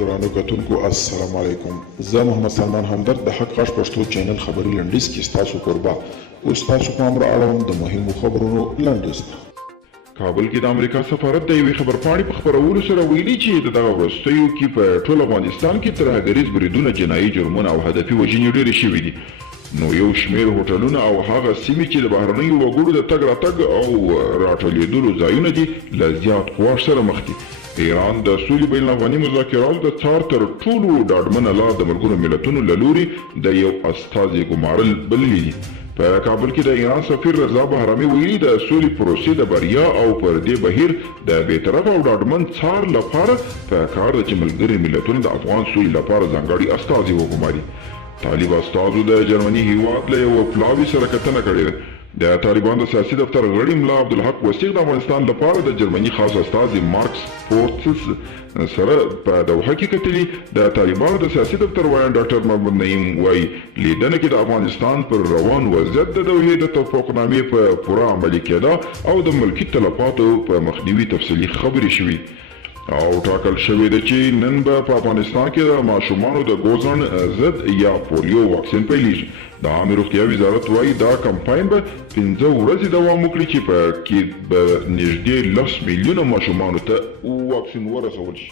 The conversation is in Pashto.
ګرانو کتونکو السلام علیکم. زه محمد سلمان همدرد د حق غږ پښتو چینل خبري لنډیز کې ستاسو کوربه اوس تاسو پام را اړوم د مهمو خبرونو لنډیز ته. کابل کې د امریکا سفارت د یوې خبرپاڼې په خپرولو سره ویلي چې د دغه وروستیو کې په ټول افغانستان کې ترهګریز بریدونه، جنایي جرمونه او هدفي وژنې ډېرې شوي دي. نو یو شمېر هوټلونه او هغه سیمې چې د بهرنیو وګړو د تګ راتګ او راټولېدلو ځایونه دي له زیات ګواښ سره مخ دي. ایران د سولې بین الافغاني مذاکراتو د څار تر ټولو ډاډمنه لار د ملګرو ملتونو له لوري د یو استازي ګمارل بللي دي. په کابل کې د ایران سفیر رضا بهرامي ویلي د سولې پروسې د بریا او پر دې بهیر د بېطرفه او ډاډمن څار لپاره په کار ده چې ملګري ملتونه د افغان سولې لپاره ځانګړي استازي وګماري. طالب استازو د جرمني هیواد له یو پلاوي سره کتنه کړې ده. د طالبان د سیاسي دفتر غړي ملا عبدالحق وثیق د افغانستان لپاره د جرمني خاص استازي مارکس فورتس سره په دوحه کې کتلي. د طالبانو د سیاسي دفتر وایي ډاکټر محمد نعیم وایي لیدنه کې د افغانستان پر روان وضعیت د دوحې د توافقنامې په پوره عملي کېدا او د ملکي تلفاتو په مخنیوي تفصیلي خبرې شوي او ټاکل شوې ده چې نن به په افغانستان کې د ماشومانو د ګوزن ضد یا پولیو واکسین پیلیږي. د عامه روغتیا وزارت وایي دا کمپاین به 15 ورځې دوام وکړي چې په کې به نږدې 10 میلیونه ماشومانو ته واکسین ورسول شي.